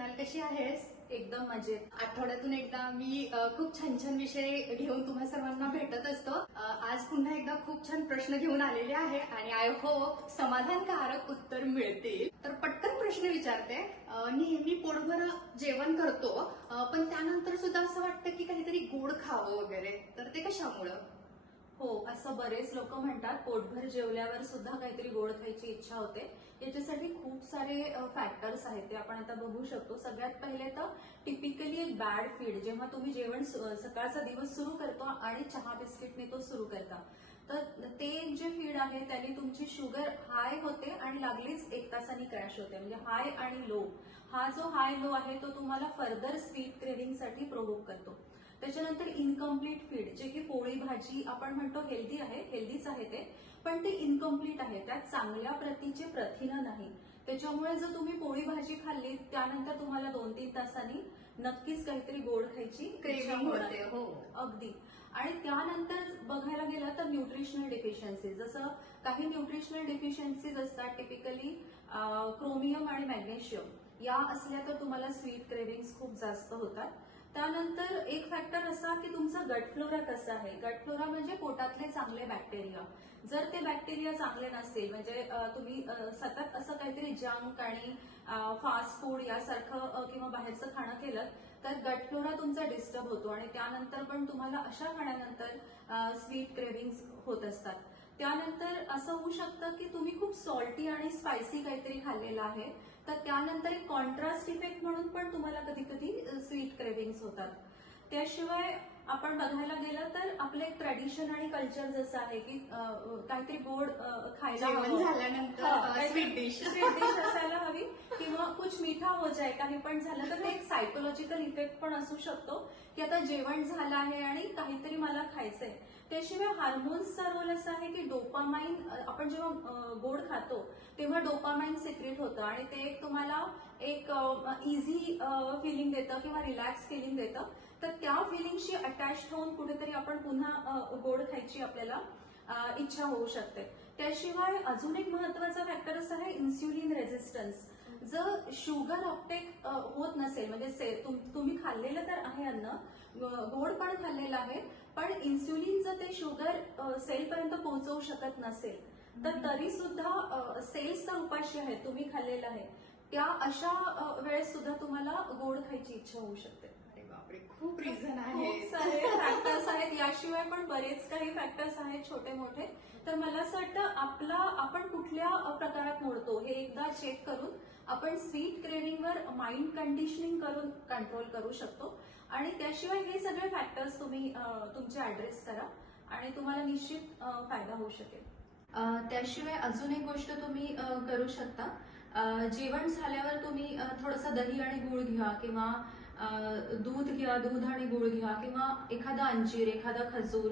कुणाल, कशी आहेस? एकदम मजेत. आठवड्यातून एकदा मी खूप छान छान विषय घेऊन तुम्हा सर्वांना भेटत असतो. आज पुन्हा एकदा खूप छान प्रश्न घेऊन आलेले आहे आणि आय होप समाधानकारक उत्तर मिळतील. तर पटकन प्रश्न विचारते. नेहमी पोटभर जेवण करतो, पण त्यानंतर सुद्धा असं वाटतं की काहीतरी गोड खावं वगैरे, तर ते कशामुळं? हो, असं बरेच लोक म्हणतात पोटभर जेवल्यावर सुद्धा काहीतरी गोड खायची इच्छा होते. याच्यासाठी खूप सारे फॅक्टर्स आहेत, ते आपण आता बघू शकतो. सगळ्यात पहिले तर टिपिकली एक बॅड फीड, जेव्हा तुम्ही जेवण सकाळचा दिवस सुरू करतो आणि चहा बिस्किटने तो सुरू करता, तर ते जे फीड आहे त्याने तुमची शुगर हाय होते आणि लागलीच 1 तासांनी क्रॅश होते. म्हणजे हाय आणि लो, हा जो हाय लो आहे तो तुम्हाला फर्दर स्वीट क्रेव्हिंगसाठी प्रोव्होक करतो. त्याच्यानंतर इनकम्प्लीट फीड, जे की पोळी भाजी आपण म्हणतो हेल्दी आहे, हेल्दीच आहे ते, पण ते इनकम्प्लीट आहे, त्यात चांगल्या प्रतीचे प्रथिनं नाही. त्याच्यामुळे जर तुम्ही पोळी भाजी खाल्ली त्यानंतर तुम्हाला 2-3 तासांनी नक्कीच काहीतरी गोड खायची क्रेविंग होते. हो, अगदी. आणि त्यानंतर बघायला गेलं तर न्यूट्रिशनल डेफिशियन्सीज, जसं काही न्यूट्रिशनल डेफिशियन्सीज असतात टिपिकली क्रोमियम आणि मॅग्नेशियम, या असल्या तर तुम्हाला स्वीट क्रेव्हिंग्स खूप जास्त होतात. त्यानंतर एक फॅक्टर असा की तुमचा गट फ्लोरा कसा आहे. गट फ्लोरा म्हणजे पोटातले चांगले बॅक्टेरिया. जर ते बॅक्टेरिया चांगले नसतील, म्हणजे तुम्ही सतत असं काहीतरी जंक आणि फास्ट फूड यासारखं किंवा बाहेरचं खाणं केलं तर गट फ्लोरा तुमचा डिस्टर्ब होतो आणि त्यानंतर पण तुम्हाला अशा खाण्यानंतर स्वीट क्रेव्हिंग्स होत असतात. त्यानंतर असं होऊ शकतं की तुम्ही खूप सॉल्टी आणि स्पायसी काहीतरी खाल्लेलं आहे, तर त्यानंतर एक कॉन्ट्रास्ट इफेक्ट म्हणून पण तुम्हाला कधी कधी स्वीट क्रेव्हिंग्स होतात. त्याशिवाय आपण बघायला गेलं तर आपलं एक ट्रेडिशन आणि कल्चर जसं आहे की काहीतरी गोड खायला जेवण हवं. झाल्यानंतर स्वीट डिश. स्वीट डिश असायला हवी किंवा कुछ मीठा हो जाए, काही पण झालं तर ते एक सायकोलॉजिकल इफेक्ट पण असू शकतो की आता जेवण झालं आहे आणि काहीतरी मला खायचंय. त्याशिवाय हार्मोन्सचा रोल असा आहे की डोपामाइन, आपण जेव्हा गोड खातो तेव्हा डोपामाइन सिक्रेट होतं आणि ते एक तुम्हाला एक इझी फिलिंग देतं किंवा रिलॅक्स फिलिंग देतं. तर त्या फिलिंगशी अटॅच होऊन कुठेतरी आपण पुन्हा गोड खायची आपल्याला इच्छा होऊ शकते. त्याशिवाय अजून एक महत्वाचा फॅक्टर असा आहे इन्स्युलिन रेझिस्टन्स. जर शुगर अपटेक होत नसेल, म्हणजे तुम्ही खाल्लेलं तर आहे अन्न, गोड पण खाल्लेलं आहे, पण इन्स्युलिन जर ते शुगर सेलपर्यंत पोहोचवू शकत नसेल तर तरी सुद्धा सेल्स तर उपाशी आहेत, तुम्ही खाल्लेलं आहे, त्या अशा वेळेस सुद्धा तुम्हाला गोड खायची इच्छा होऊ शकते. अरे बापरे, खूप रिझन खूप आहे. सारे फॅक्टर्स आहेत. याशिवाय पण बरेच काही फॅक्टर्स आहेत छोटे मोठे. तर मला असं वाटतं आपण कुठल्या प्रकारात मोडतो हे एकदा चेक करून आपण स्वीट क्रेव्हिंगवर माइंड कंडिशनिंग करून कंट्रोल करू शकतो. आणि त्याशिवाय हे सगळे फॅक्टर्स तुम्ही तुमचे ऍड्रेस करा आणि तुम्हाला निश्चित फायदा होऊ शकेल. त्याशिवाय अजून एक गोष्ट तुम्ही करू शकता. जेवण झाल्यावर तुम्ही थोडंसं दही आणि गूळ घ्या किंवा दूध घ्या, दूध आणि गूळ घ्या किंवा एखादा अंजीर, एखादा खजूर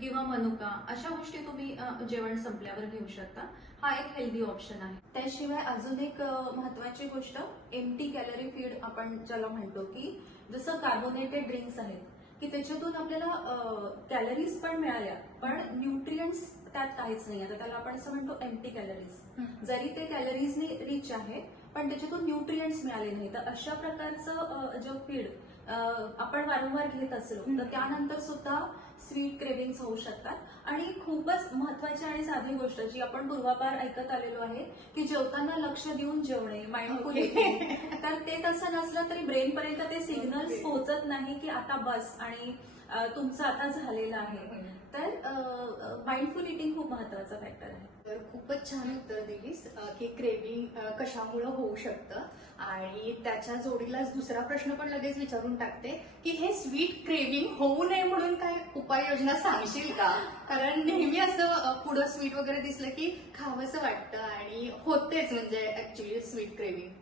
किंवा मनुका, अशा गोष्टी तुम्ही जेवण संपल्यावर घेऊ शकता. हा एक हेल्दी ऑप्शन आहे. त्याशिवाय अजून एक महत्वाची गोष्ट, एम्प्टी कॅलरी फीड आपण ज्याला म्हणतो, की जसं कार्बोनेटेड ड्रिंक्स आहेत की त्याच्यातून आपल्याला कॅलरीज पण मिळाल्या पण न्यूट्रिएंट्स त्यात काहीच नाही. आता त्याला आपण असं म्हणतो एम्प्टी कॅलरीज. जरी ते कॅलरीजने रिच आहे पण त्याच्यातून न्यूट्रिएंट्स मिळाले नाही, तर अशा प्रकारचं जे फीड आपण वारंवार घेत असलो तर त्यानंतर सुद्धा स्वीट क्रेव्हिंग्स होऊ शकतात. आणि खूपच महत्वाची आणि साधी गोष्ट जी आपण पूर्वापार ऐकत आलेलो आहे की जेवताना लक्ष देऊन जेवणे, माइंडफुल इटिंग, तर ते तसं नसलं तरी ब्रेन पर्यंत ते सिग्नल्स पोहोचत नाही की आता बस आणि तुमचं आता झालेलं आहे. तर माइंडफुल इटिंग खूप महत्वाचा फॅक्टर आहे. तर खूपच छान उत्तर दिलीस की क्रेविंग कशामुळं होऊ शकतं. आणि त्याच्या जोडीलाच दुसरा प्रश्न पण लगेच विचारून टाकते की हे स्वीट क्रेविंग होऊ नये म्हणून काय उपाययोजना सांगशील का? कारण नेहमी असं पुढं स्वीट वगैरे दिसलं की खावंसं वाटतं आणि होतेच म्हणजे ऍक्च्युली स्वीट क्रेविंग.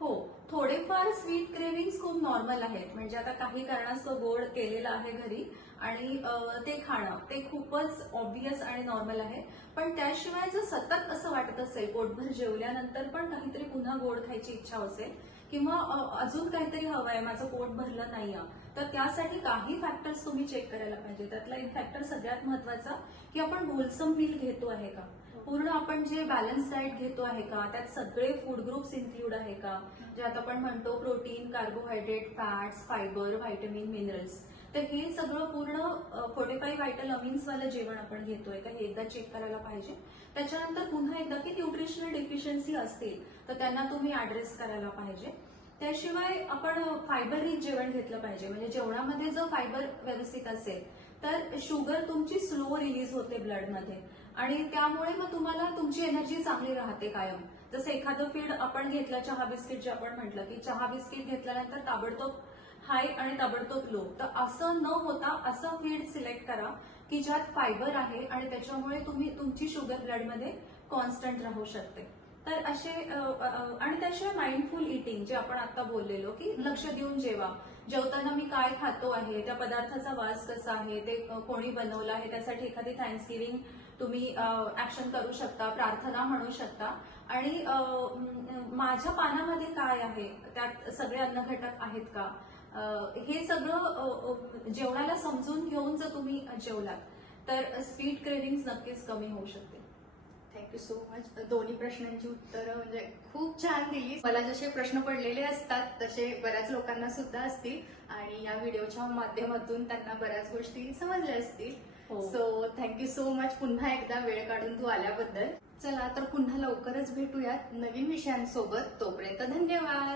हो, थोडेफार स्वीट क्रेव्हिंग्स खूप नॉर्मल आहेत. म्हणजे आता काही कारणास्तव गोड केलेलं आहे घरी आणि ते खाणं ते खूपच ऑब्व्हियस आणि नॉर्मल आहे. पण त्याशिवाय जर सतत असं वाटत असेल, पोटभर जेवल्यानंतर पण काहीतरी पुन्हा गोड खायची इच्छा असेल किंवा अजून काहीतरी हवं आहे, माझं पोट भरलं नाहीये, तर त्यासाठी काही फॅक्टर्स तुम्ही चेक करायला पाहिजे. त्यातला एक फॅक्टर सगळ्यात महत्वाचा की आपण होलसम मील घेतो आहे का. पूर्ण आपण जे बॅलन्स डाएट घेतो आहे का, त्यात सगळे फूड ग्रुप्स इन्क्लूड आहे का, ज्यात आपण म्हणतो protein, carbohydrate, fats, fibre, vitamin, minerals, तर हे सगळं पूर्ण 45 व्हायटल अमिन्स वालं जेवण आपण घेतोय का हे एकदा चेक करायला पाहिजे. त्याच्यानंतर पुन्हा एकदा की न्यूट्रिशनल डेफिशियन्सी असतील तर त्यांना तुम्ही ऍड्रेस करायला पाहिजे. त्याशिवाय आपण फायबर रिच जेवण घेतलं पाहिजे. म्हणजे जेवणामध्ये जर फायबर व्यवस्थित असेल तर शुगर तुमची स्लो रिलीज होते ब्लडमध्ये आणि त्यामुळे मग तुम्हाला तुमची एनर्जी चांगली राहते कायम. जसं एखादं फीड आपण घेतलं, चहा बिस्किट जे आपण म्हटलं की चहा बिस्किट घेतल्यानंतर ताबडतोब हाय आणि ताबडतोब लो, तर असं न होता असं फीड सिलेक्ट करा की ज्यात फायबर आहे आणि त्याच्यामुळे तुमची शुगर ब्लडमध्ये कॉन्स्टंट राहू शकते. तर असे आणि त्याशिवाय माइंडफुल इटिंग जे आपण आता बोललेलो की लक्ष देऊन जेवा. जेवताना मी काय खातो आहे, त्या पदार्थाचा वास कसा आहे, ते कोणी बनवलं आहे, त्यासाठी एखादी थँक्सगिव्हिंग तुम्ही ऍक्शन करू शकता, प्रार्थना म्हणू शकता. आणि माझ्या पानामध्ये काय आहे, त्यात सगळे अन्नघटक आहेत का, हे सगळं जेवणाला समजून घेऊन जर तुम्ही जेवलात तर स्वीट क्रेव्हिंग्स नक्कीच कमी होऊ शकते. Thank you so much. दोन्ही प्रश्नांची उत्तरं म्हणजे खूप छान दिली. मला जसे प्रश्न पडलेले असतात तसे बऱ्याच लोकांना सुद्धा असतील आणि या व्हिडिओच्या माध्यमातून त्यांना बऱ्याच गोष्टी समजल्या असतील. हो. सो थँक्यू सो मच पुन्हा एकदा वेळ काढून तू आल्याबद्दल. चला तर पुन्हा लवकरच भेटूयात नवीन विषयांसोबत. तोपर्यंत धन्यवाद.